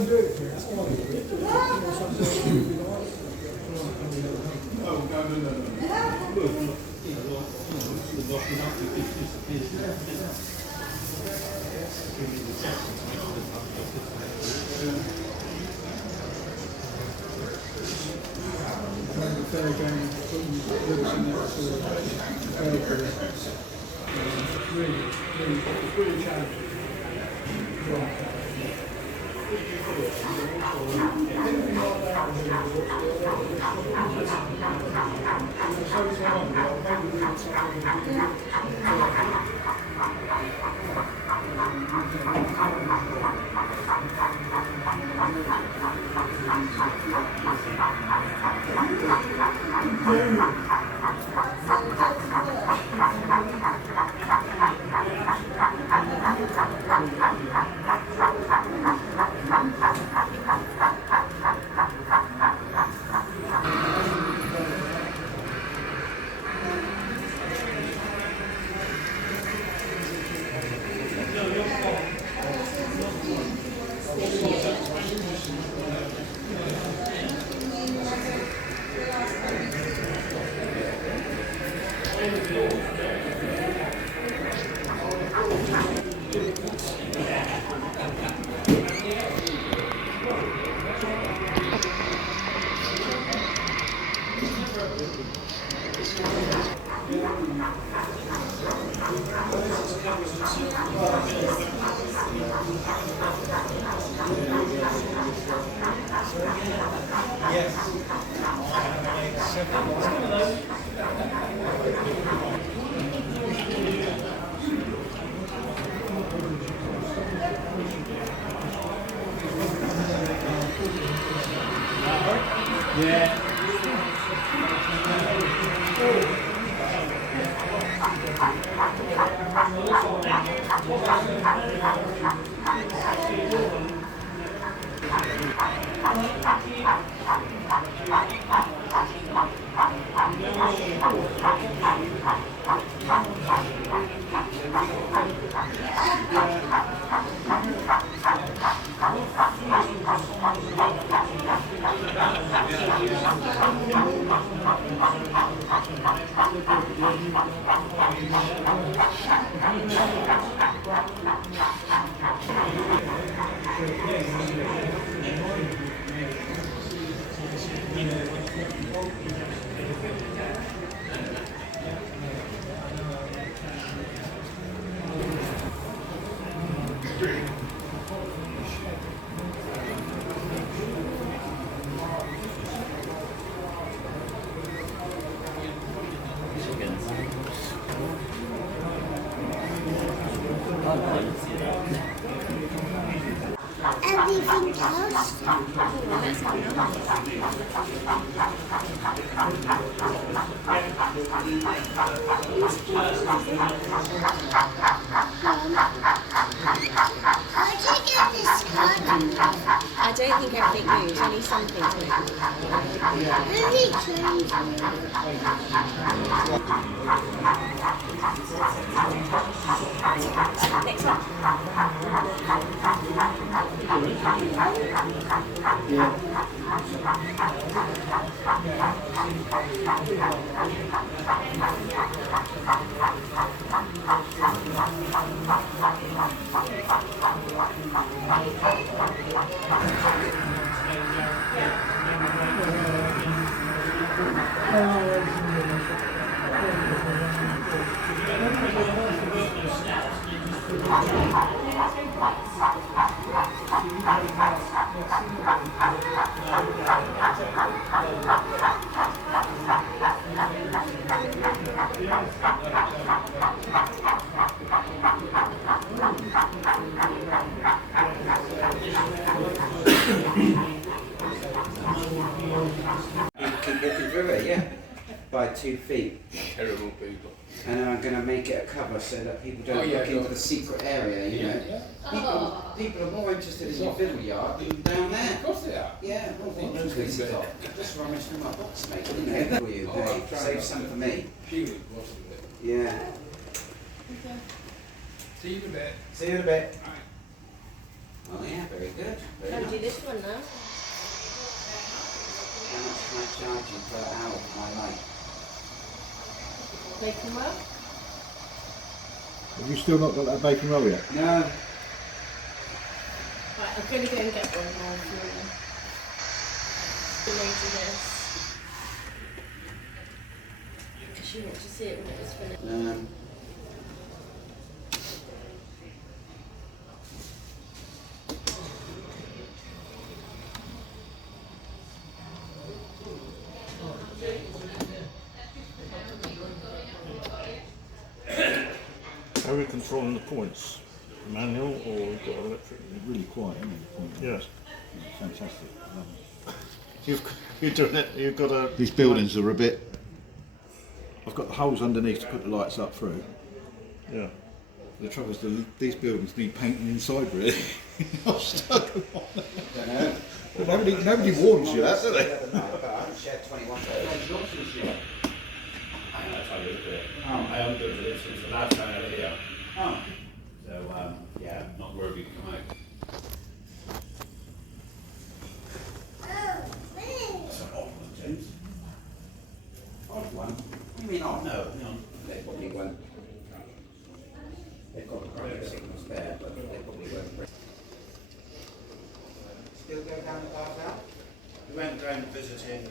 Really challenging. Everything else? I don't think everything moves, only some things move. Next one. Keep looking through it, yeah. By 2 feet. Terrible people. And then I'm going to make it a cover so that people don't look into the secret area, you know. People are more interested in your fiddle yard than down there. Of course they are. Yeah, what those has he got? Just rummaged through my box, mate. Didn't it for you? Hey, save some for me. Yeah. See you in a bit. See you in a bit. Right. Oh yeah, very good. Don't do this one now. How much can I charge you per hour for my light? Bacon roll? Have you still not got that bacon roll yet? No. Right, I'm going to go and get one now for you. Later this. Because you want to see it when it was finished. How are we controlling the points? Manual or we've got electric? Really quiet, isn't it? Yes. Fantastic. You're doing it. You've got a. These buildings are a bit. I've got the holes underneath to put the lights up through. Yeah. The trouble is, these buildings need painting inside, really. I'm stuck on that. But nobody warns you that, do they? I haven't shared 21 days. That's how you look at it. I haven't done it since the last time I was here. So, yeah, not worried we can come out. That's an odd one, James. Odd one? What do you mean odd? No. They probably won't. They've got the radio signals there, but they probably won't. Still go down the path now? We went down visiting.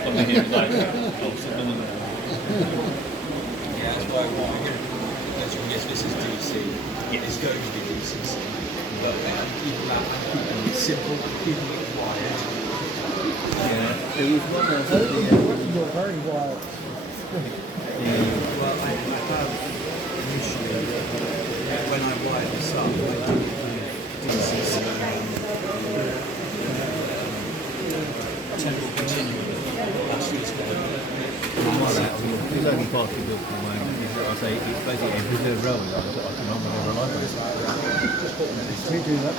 On the hill, like, Yeah, that's why yes, this is DC. Yeah, it's going to be DCC. But keep it simple, keep it quiet. Yeah, there was one else at the end. You're very wild. Well, I have initially, when I wired this up, I do DCC temporal continuum. That's what's going on. It's only partly built for the moment. I say it's basically every the railway line I can remember rely on. We do that.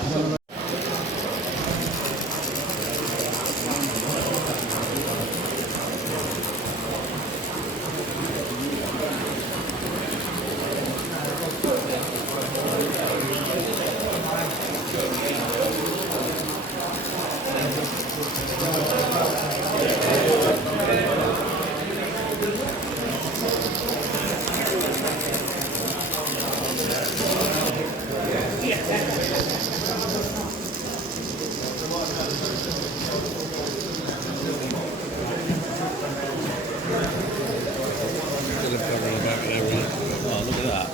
Oh, look at that.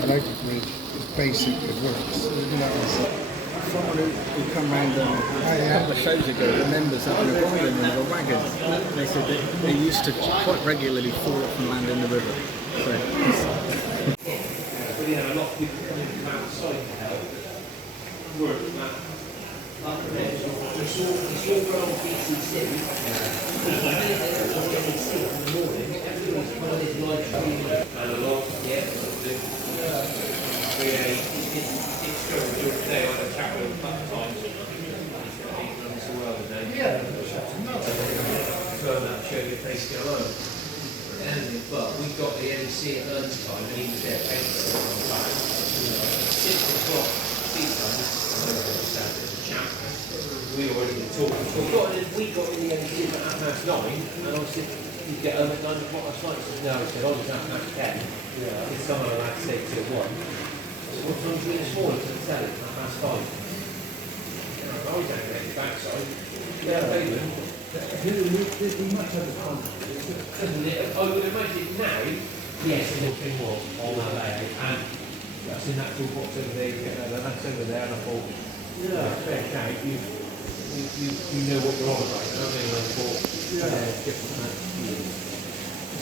I noticed it's basic, it works. You know, someone who come round a couple of shows ago, the members up in a boiler in a wagon. They said that they used to quite regularly fall off and land in the river. So, We had a lot of people coming from outside to help. Work that. It's all grown PCC. In the morning, everyone's kind of like And a lot, yeah. It's going to today. I had a chat with him a couple of times. He's done so well today. Yeah. Turn that, show your face go home. Anything but we got the MC at lunchtime and he was there paying for it on back. 6 o'clock tea time, we already been talking. We got in the MC at 9:30 and I said, you get home at 9 o'clock last night? He said, no, he said, I was at 10. Yeah. It's someone I had to stay till 1. I said, what time were you this morning? I said, 5:30. I was down at the backside. Yeah, David. he might have a contract. I would imagine now, yes, nothing was on that layout, and that's in that toolbox over there, that's over there, and I thought, fair shout, you know what you're on about, and I thought, different than that.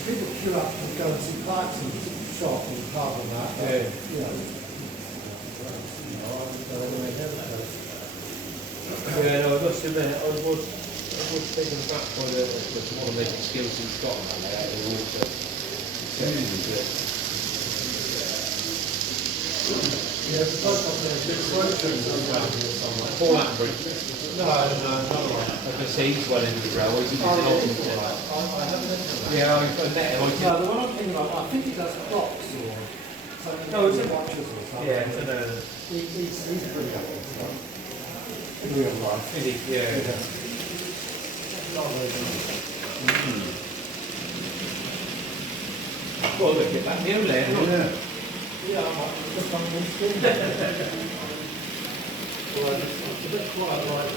People queue up and go and see Clarkson's shop and pub and that. Yeah, no, I must admit, I was taken back by the modern skills he's got on that layout, and also, Yeah, the first one there, big roadshows around here somewhere. Paul Attenborough. No, another one. I can see he's well into the railways, he's in Elison. I haven't met him. Yeah, I met him. No, the one I'm thinking of, I think he does clocks or something. Oh, is it? Watches or something. Yeah, so no. He's pretty up on stuff. In real life. Is he? Yeah. Not very good. Well, look at that hill there. Yeah. Yeah, I might just come in school. Well, it's a bit quiet right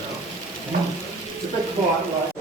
now. It's a bit quiet right now.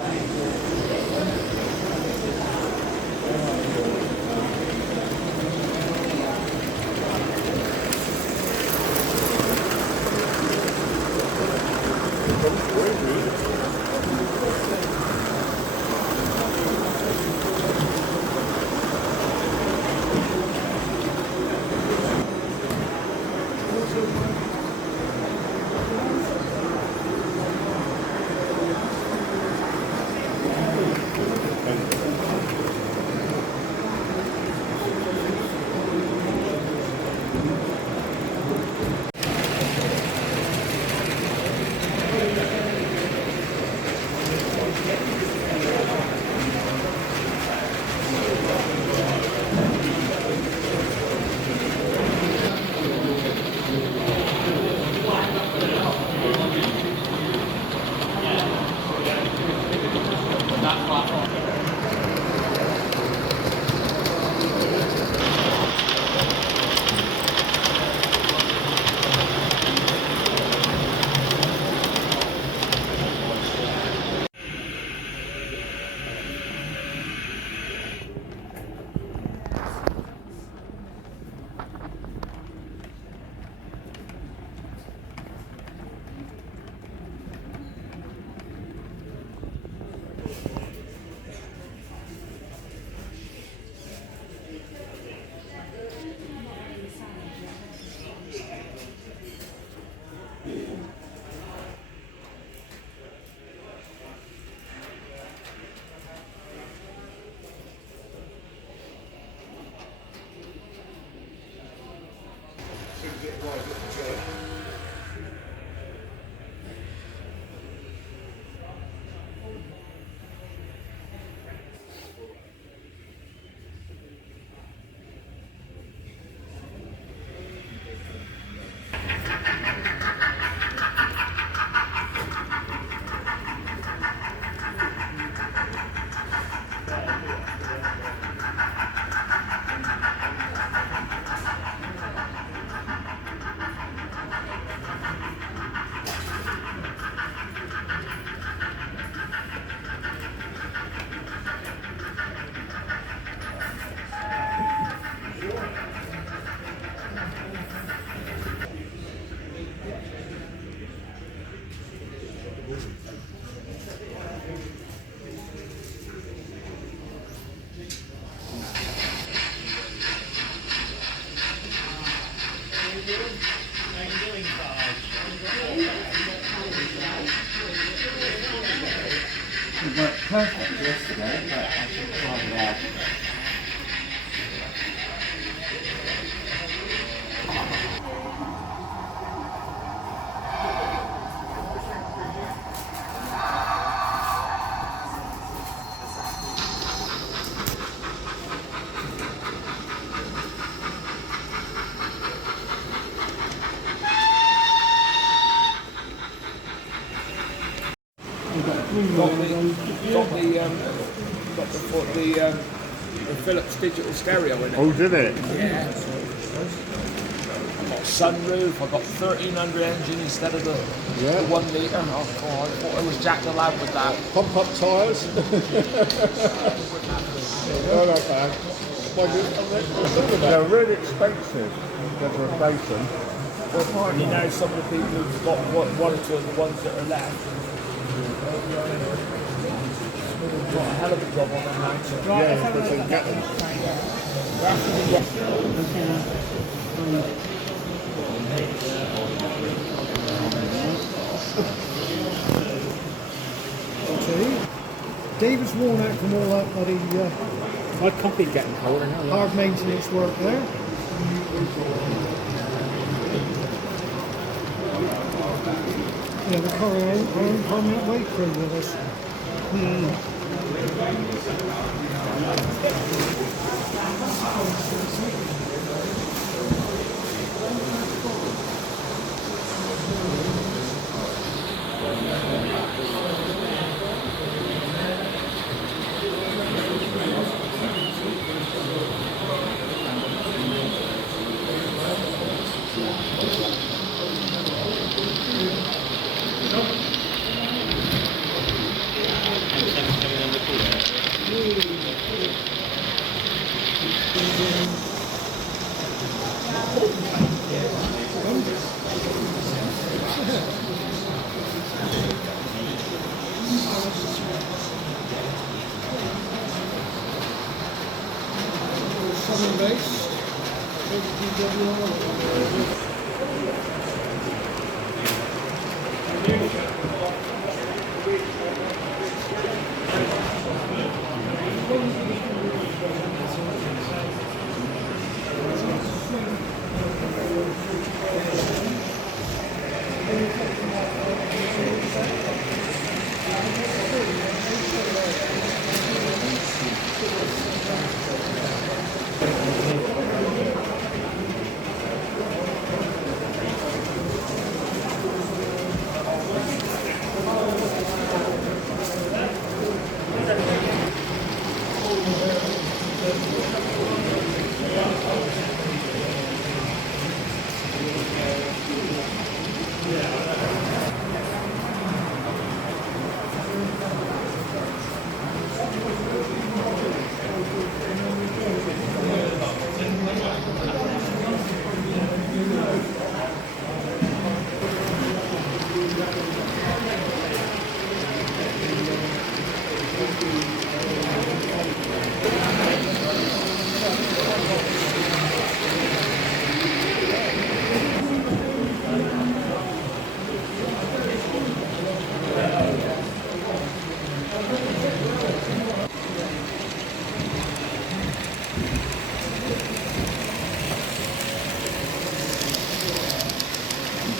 It worked perfect yesterday, but I should try it out. Got the Philips digital stereo in it. Oh, did it? Yeah. I've got sunroof. I've got 1300 engine instead of the 1 litre. Oh, God, I thought I was jacked allowed with that. Pump up tyres. Oh, not bad. They're really expensive to replace them. Well, apparently now some of the people who've got one or two of the ones that are left got a hell of a job on them now. Yeah, but they can get them. David's worn out from all that bloody My coffee getting colder now. hard maintenance work there. Yeah, the car own permanent weight crew with us. Southern base.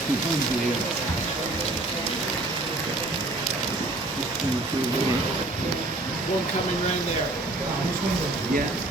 One coming round there. Yeah.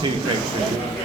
Two trains.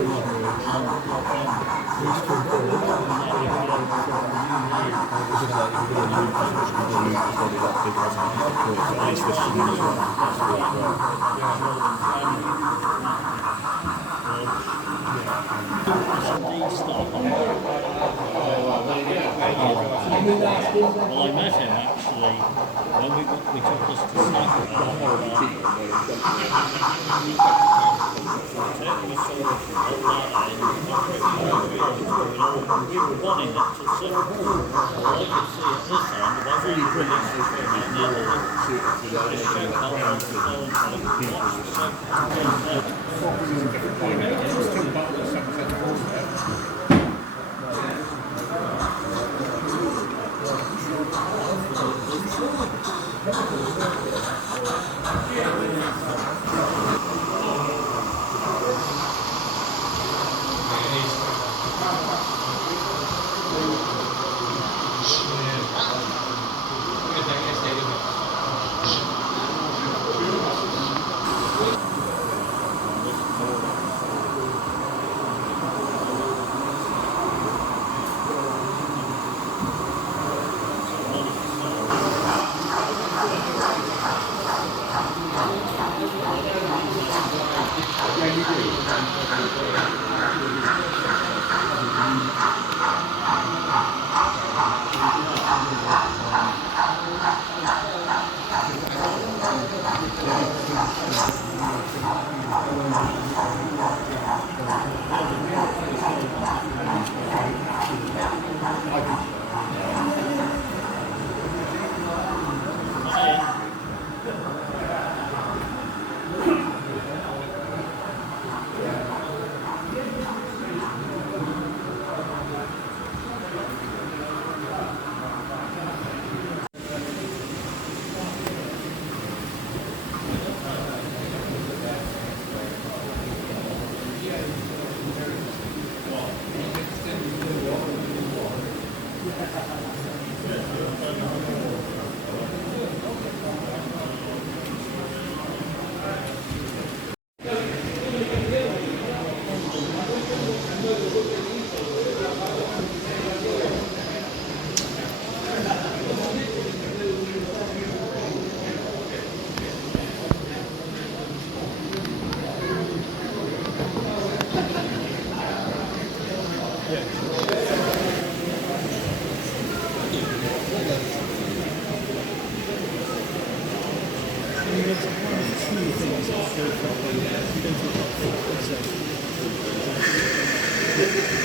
Well, I met him actually when we took us to we were running up to Sedgemoor. All I could see at this end of every bridge near the check up on the phone and watch the Thank you.